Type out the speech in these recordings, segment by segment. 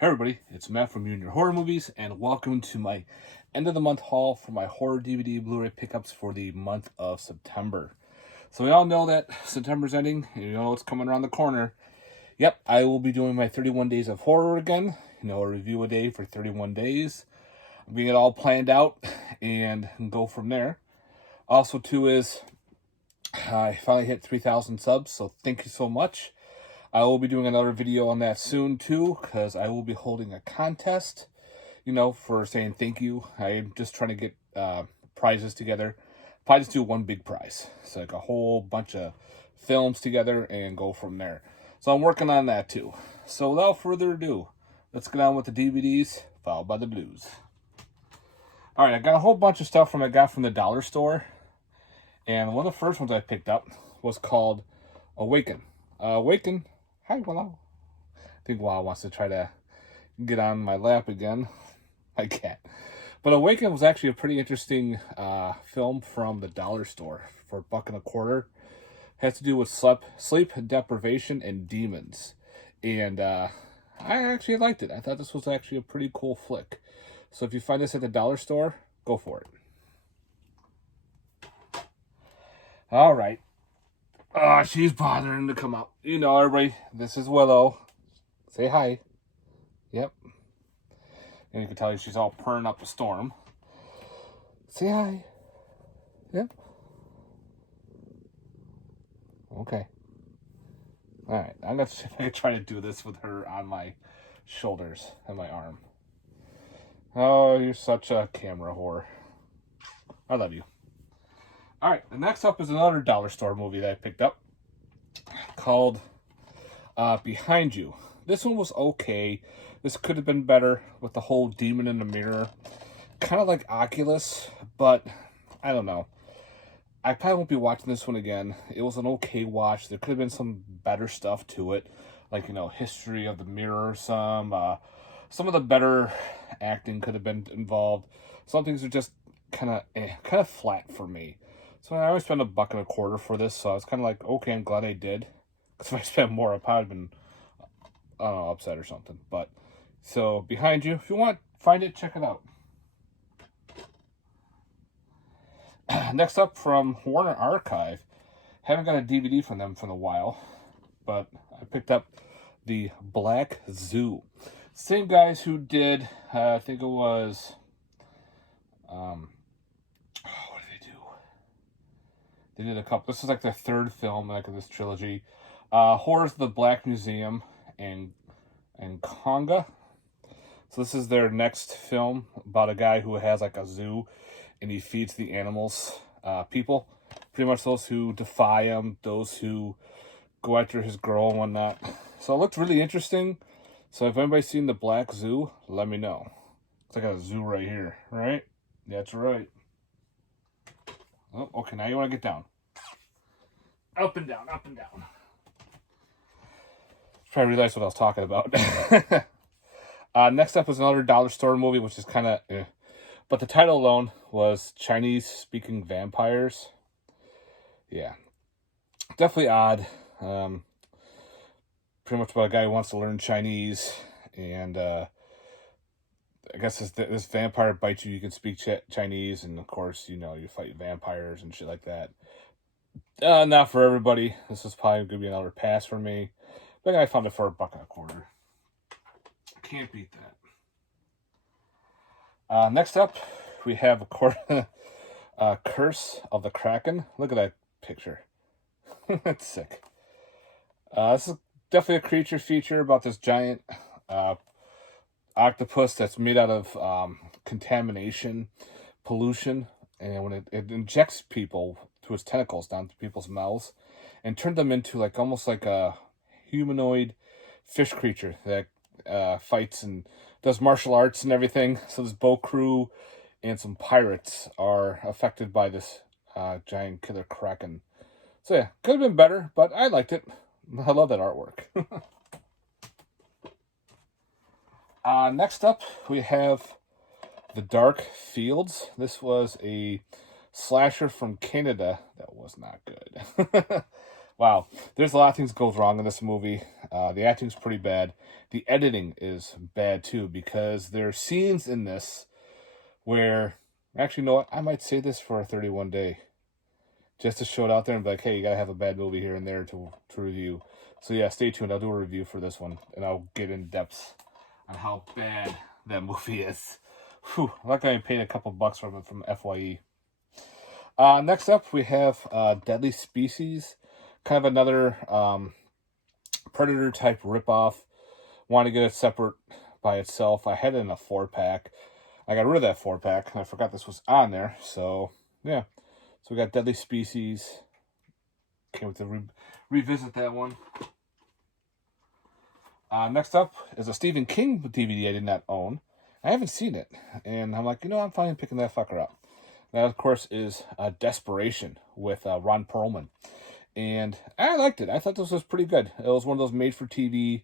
Hey everybody, it's Matt from Your Horror Movies, and welcome to my end of the month haul for my Horror DVD Blu-ray pickups for the month of September. So we all know that September's ending, and you know it's coming around the corner. Yep, I will be doing my 31 Days of Horror again. A review a day for 31 days. I'm getting it all planned out and go from there. Also, too, is I finally hit 3,000 subs, so thank you so much. I will be doing another video on that soon, too, because I will be holding a contest, for saying thank you. I'm just trying to get prizes together. Probably just do one big prize. So like a whole bunch of films together and go from there. So I'm working on that, too. So without further ado, let's get on with the DVDs, followed by the blues. All right, I got a whole bunch of stuff I got from the dollar store. And one of the first ones I picked up was called Awaken. Awaken. Hi, Willow. I think Willow wants to try to get on my lap again. I can't. But Awaken was actually a pretty interesting film from the dollar store for $1.25. It has to do with sleep deprivation and demons. And I actually liked it. I thought this was actually a pretty cool flick. So if you find this at the dollar store, go for it. All right. Oh, she's bothering to come up. Everybody, this is Willow. Say hi. Yep. And you can tell she's all purring up a storm. Say hi. Yep. Okay. All right. I'm going to try to do this with her on my shoulders and my arm. Oh, you're such a camera whore. I love you. All right, the next up is another dollar store movie that I picked up called Behind You. This one was okay. This could have been better with the whole demon in the mirror. Kind of like Oculus, but I don't know. I probably won't be watching this one again. It was an okay watch. There could have been some better stuff to it, like, history of the mirror, some of the better acting could have been involved. Some things are just kind of flat for me. So I always spent $1.25 for this, so I was kind of like, okay, I'm glad I did. Because if I spent more, I'd probably been, I don't know, upset or something. But, so, Behind You, if you want, find it, check it out. Next up, from Warner Archive. Haven't got a DVD from them for a while, but I picked up The Black Zoo. Same guys who did, I think it was, they did a couple. This is like their third film in this trilogy. Horrors of the Black Museum and Conga. So this is their next film about a guy who has like a zoo and he feeds the animals, people. Pretty much those who defy him, those who go after his girl and whatnot. So it looked really interesting. So if anybody's seen The Black Zoo, let me know. It's like a zoo right here, right? That's right. Oh, okay, now you want to get down. Up and down, up and down. Try to realize what I was talking about. Next up is another dollar store movie, which is kind of but the title alone was Chinese-speaking vampires. Yeah. Definitely odd. Pretty much about a guy who wants to learn Chinese, and I guess this vampire bites you, you can speak Chinese, and of course, you fight vampires and shit like that. Not for everybody. This is probably going to be another pass for me. But I found it for $1.25. Can't beat that. Next up, we have Curse of the Kraken. Look at that picture. That's sick. This is definitely a creature feature about this giant octopus that's made out of contamination, pollution, and when it injects people through its tentacles down to people's mouths and turns them into almost like a humanoid fish creature that fights and does martial arts and everything. So this boat crew and some pirates are affected by this giant killer kraken. So yeah, could have been better, but I liked it. I love that artwork. Next up, we have The Dark Fields. This was a slasher from Canada that was not good. Wow, there's a lot of things that goes wrong in this movie. The acting's pretty bad. The editing is bad too, because there are scenes in this where, actually, you know what? I might say this for a 31 day, just to show it out there and be like, hey, you gotta have a bad movie here and there to review. So yeah, stay tuned. I'll do a review for this one, and I'll get in depth on how bad that movie is. Whew, I'm not gonna pay a couple bucks from it from FYE. Next up, we have Deadly Species, kind of another Predator type ripoff. Want to get it separate by itself. I had it in a 4-pack. I got rid of that 4-pack. I forgot this was on there. So yeah, so we got Deadly Species. Can't wait to revisit that one. Next up is a Stephen King DVD I did not own. I haven't seen it, and I'm like, I'm fine picking that fucker up. That, of course, is Desperation with Ron Perlman. And I liked it. I thought this was pretty good. It was one of those made-for-TV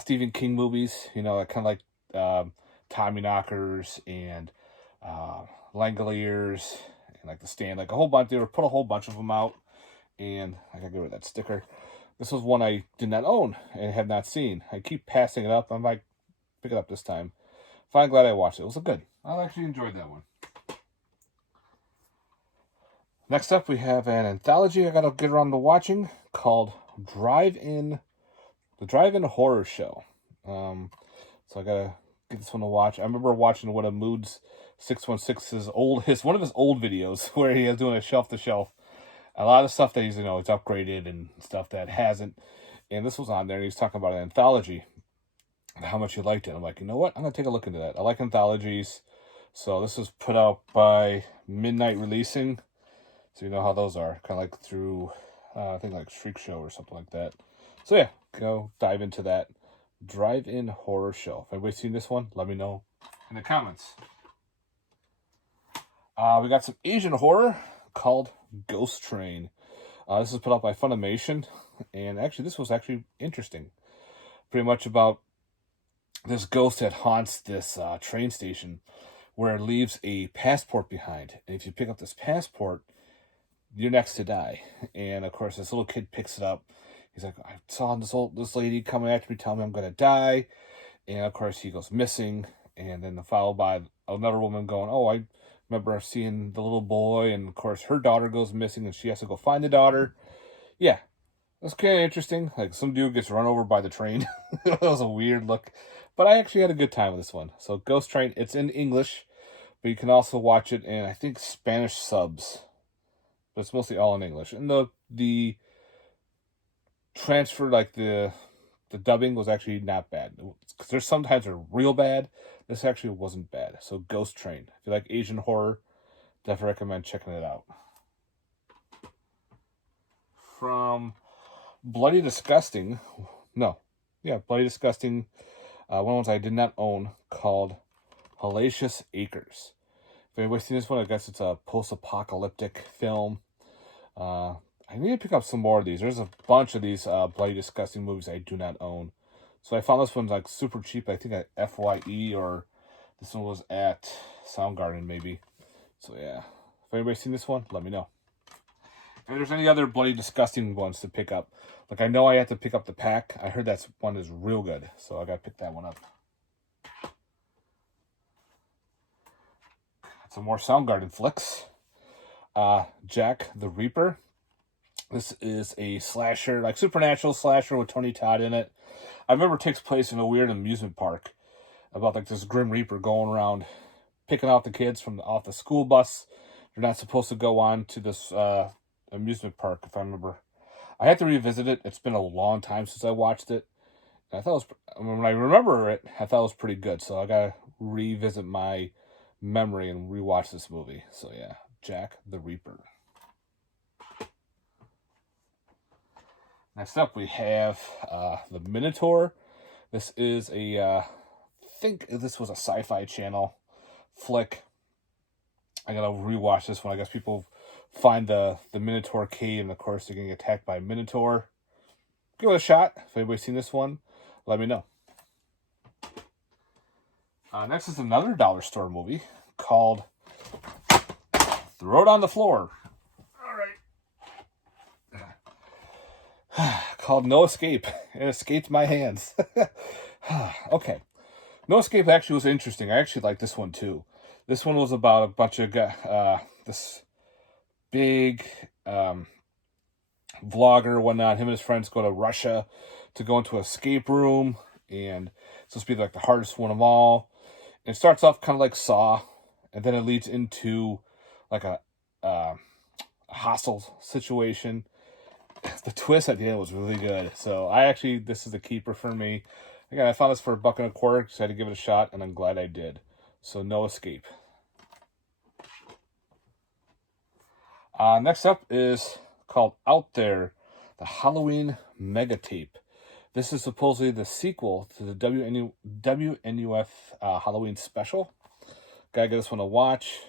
Stephen King movies, kind of like Tommyknockers and Langoliers and like The Stand. Like a whole bunch. They put a whole bunch of them out. And I gotta get rid of that sticker. This was one I did not own and have not seen. I keep passing it up. I might pick it up this time. Finally glad I watched it. It was good. I actually enjoyed that one. Next up, we have an anthology I gotta get around to watching called The Drive-In Horror Show. So I gotta get this one to watch. I remember watching one of Moods 616's one of his old videos where he is doing a shelf to shelf. A lot of stuff that he's it's upgraded and stuff that hasn't. And this was on there, and he's talking about an anthology and how much he liked it. I'm like, you know what? I'm gonna take a look into that. I like anthologies. So this was put out by Midnight Releasing. So you know how those are. Kind of like through, I think like Shriek Show or something like that. So yeah, go dive into that. Drive-In Horror Show. If anybody's seen this one, let me know in the comments. We got some Asian horror called Ghost Train. This is put out by Funimation. And actually, this was actually interesting. Pretty much about this ghost that haunts this train station where it leaves a passport behind. And if you pick up this passport, you're next to die. And of course, this little kid picks it up. He's like, I saw this lady coming after me, telling me I'm gonna die. And of course, he goes missing. And then followed by another woman going, oh, I remember seeing the little boy. And of course, her daughter goes missing, and she has to go find the daughter. Yeah, that's kind of interesting. Like some dude gets run over by the train. It was a weird look, but I actually had a good time with this one. So Ghost Train, it's in English, but you can also watch it in, I think, Spanish subs. But it's mostly all in English. And the transfer, like the dubbing was actually not bad. Because there's sometimes they're real bad. This actually wasn't bad. So Ghost Train. If you like Asian horror, definitely recommend checking it out. From Bloody Disgusting. Bloody Disgusting. One of the ones I did not own called Hellacious Acres. If anybody's seen this one, I guess it's a post-apocalyptic film. I need to pick up some more of these. There's a bunch of these Bloody Disgusting movies I do not own. So I found this one like super cheap. I think at FYE, or this one was at Soundgarden maybe. So yeah, if anybody's seen this one, let me know. If there's any other Bloody Disgusting ones to pick up. Like I know I have to pick up the pack. I heard that one is real good. So I gotta pick that one up. Some more Soundgarden flicks. Jack the Reaper. This is a slasher, like supernatural slasher with Tony Todd in it. I remember it takes place in a weird amusement park about like this Grim Reaper going around picking out the kids off the school bus. They're not supposed to go on to this amusement park, if I remember. I had to revisit it. It's been a long time since I watched it. And I thought when I remember it, I thought it was pretty good. So I gotta revisit my memory and rewatch this movie. So yeah, Jack the Reaper. Next up, we have The Minotaur. This is I think this was a Sci-Fi Channel flick. I gotta rewatch this one. I guess people find the Minotaur cave, and of course they're getting attacked by a Minotaur. Give it a shot. If anybody's seen this one, let me know. Next is another dollar store movie called Throw It on the Floor. All right. Called No Escape. it escaped my hands. Okay. No Escape actually was interesting. I actually like this one too. This one was about a bunch of this big vlogger or whatnot. Him and his friends go to Russia to go into an escape room, and it's supposed to be like the hardest one of all. And it starts off kind of like Saw, and then it leads into like a hostile situation. The twist at the end was really good. So this is a keeper for me. Again, I found this for $1.25, so I had to give it a shot, and I'm glad I did. So No Escape. Next up is called Out There, the Halloween Mega Tape. This is supposedly the sequel to the WNUF Halloween special. Gotta get this one to watch.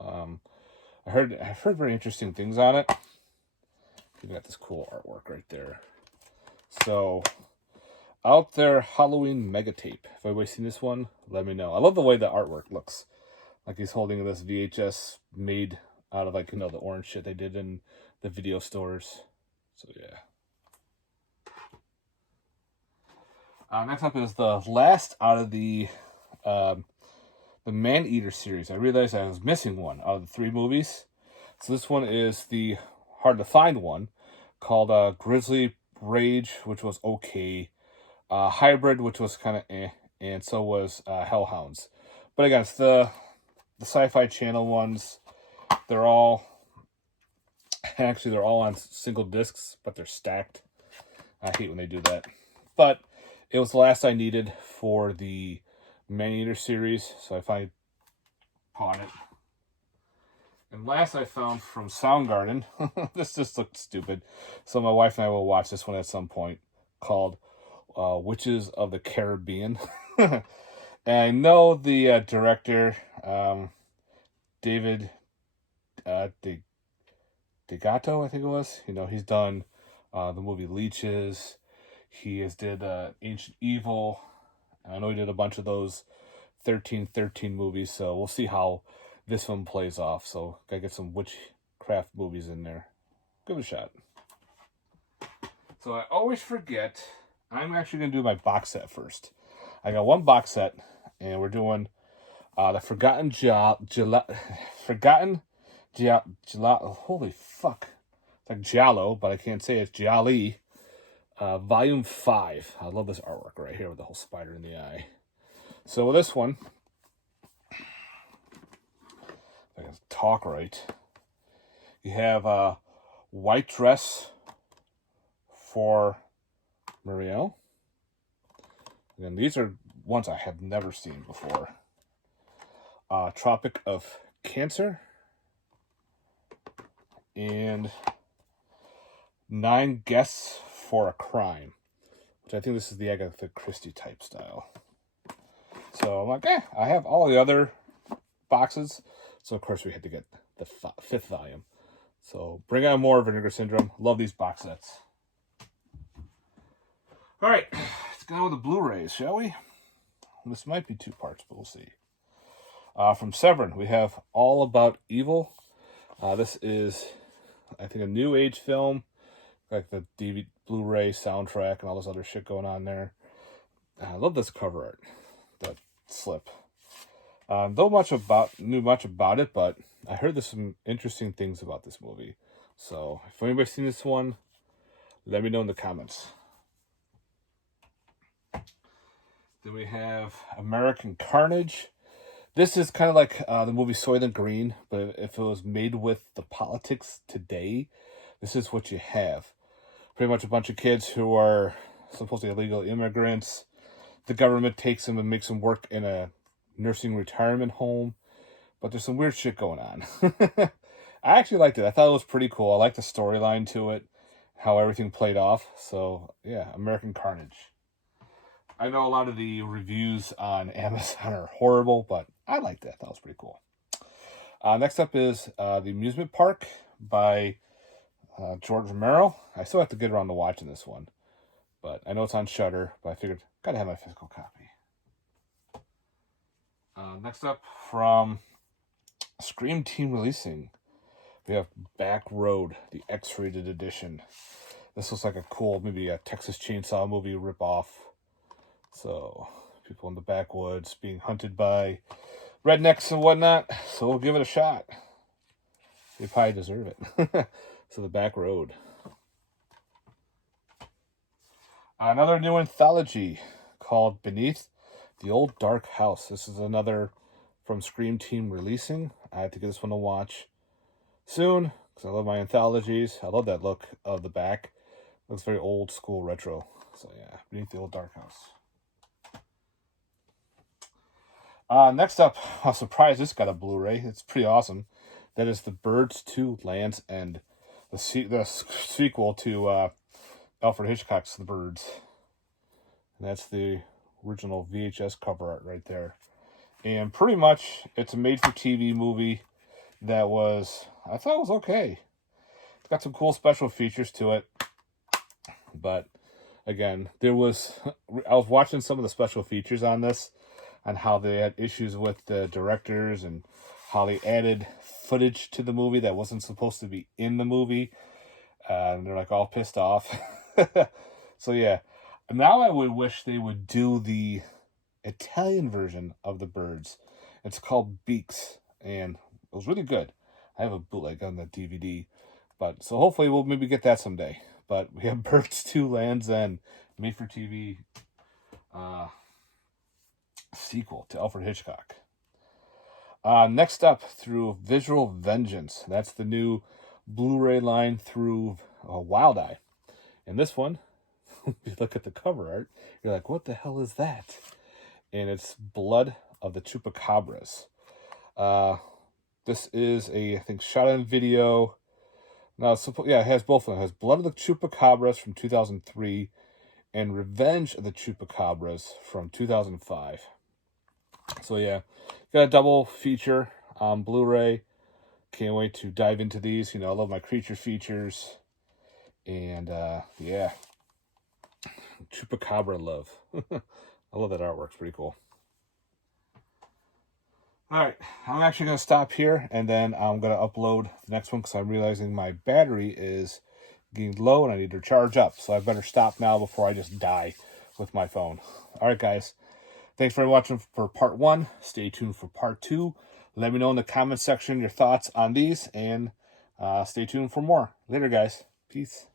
I've heard very interesting things on it. We got this cool artwork right there. So, Out There Halloween Mega Tape. If anybody's seen this one, let me know. I love the way the artwork looks. Like he's holding this VHS made out of like, the orange shit they did in the video stores. So yeah. Next up is the last out of the Man-Eater series. I realized I was missing one out of the 3 movies. So this one is the hard to find one called Grizzly Rage, which was okay. Hybrid, which was kind of and so was Hellhounds. But again, it's the Sci-Fi Channel ones. They're all on single discs, but they're stacked. I hate when they do that. But it was the last I needed for the Man-Eater series, so I finally bought it. And last I found from Soundgarden, this just looked stupid, so my wife and I will watch this one at some point, called Witches of the Caribbean. And I know the director, David DeGatto, I think it was. He's done the movie Leeches. He did Ancient Evil. I know he did a bunch of those 1313 movies, so we'll see how this one plays off. So gotta get some witchcraft movies in there. Give it a shot. So I always forget, I'm actually gonna do my box set first. I got one box set, and we're doing the Forgotten holy fuck. It's like Giallo, but I can't say it's Jolly. Volume 5. I love this artwork right here with the whole spider in the eye. So with this one, if I can talk right, you have a white dress for Muriel. And these are ones I have never seen before. Tropic of Cancer. And 9 Guests for a Crime, which I think this is the Agatha Christie type style. So I'm like, I have all the other boxes. So of course we had to get the 5th volume. So bring on more Vinegar Syndrome. Love these box sets. All right, let's go with the Blu-rays, shall we? This might be 2 parts, but we'll see. From Severin, we have All About Evil. This is, I think, a new age film. Like the DVD, Blu-ray soundtrack and all this other shit going on there. I love this cover art, that slip. Don't knew much about it, but I heard there's some interesting things about this movie. So if anybody's seen this one, let me know in the comments. Then we have American Carnage. This is kind of like the movie Soylent Green, but if it was made with the politics today, this is what you have. Pretty much a bunch of kids who are supposedly illegal immigrants. The government takes them and makes them work in a nursing retirement home. But there's some weird shit going on. I actually liked it. I thought it was pretty cool. I liked the storyline to it, how everything played off. So, yeah, American Carnage. I know a lot of the reviews on Amazon are horrible, but I liked it. I thought it was pretty cool. Next up is The Amusement Park by George Romero. I still have to get around to watching this one, but I know it's on Shudder, but I figured gotta have my physical copy. Next up, from Scream Team Releasing, we have Back Road, the X-rated edition. This looks like a cool, maybe a Texas Chainsaw movie ripoff. So, people in the backwoods being hunted by rednecks and whatnot. So we'll give it a shot. They probably deserve it. So the back road. Another new anthology called Beneath the Old Dark House. This is another from Scream Team releasing. I have to get this one to watch soon because I love my anthologies. I love that look of the back. Looks very old school retro. So yeah, Beneath the Old Dark House. Next up, I was surprised this got a Blu-ray. It's pretty awesome. That is The Birds 2 Land's End, the sequel to Alfred Hitchcock's The Birds. And that's the original VHS cover art right there. And pretty much, it's a made-for-TV movie that I thought it was okay. It's got some cool special features to it. But, again, I was watching some of the special features on this, on how they had issues with the directors and how they added footage to the movie that wasn't supposed to be in the movie. And they're like all pissed off. So yeah, now I would wish they would do the Italian version of The Birds. It's called Beaks, and it was really good. I have a bootleg on the DVD, but so hopefully we'll maybe get that someday. But we have Birds 2 Land's End, made for TV sequel to Alfred Hitchcock. Next up, through Visual Vengeance. That's the new Blu-ray line through Wild Eye. And this one, if you look at the cover art, you're like, what the hell is that? And it's Blood of the Chupacabras. This is I think, shot on video. No, it has both of them. It has Blood of the Chupacabras from 2003 and Revenge of the Chupacabras from 2005. So yeah, got a double feature on Blu-ray. Can't wait to dive into these. I love my creature features. And yeah, Chupacabra love. I love that artwork. It's pretty cool. Alright, I'm actually going to stop here, and then I'm going to upload the next one because I'm realizing my battery is getting low and I need to charge up. So I better stop now before I just die with my phone. Alright, guys. Thanks for watching for part 1. Stay tuned for part 2. Let me know in the comment section your thoughts on these, and stay tuned for more. Later, guys. Peace.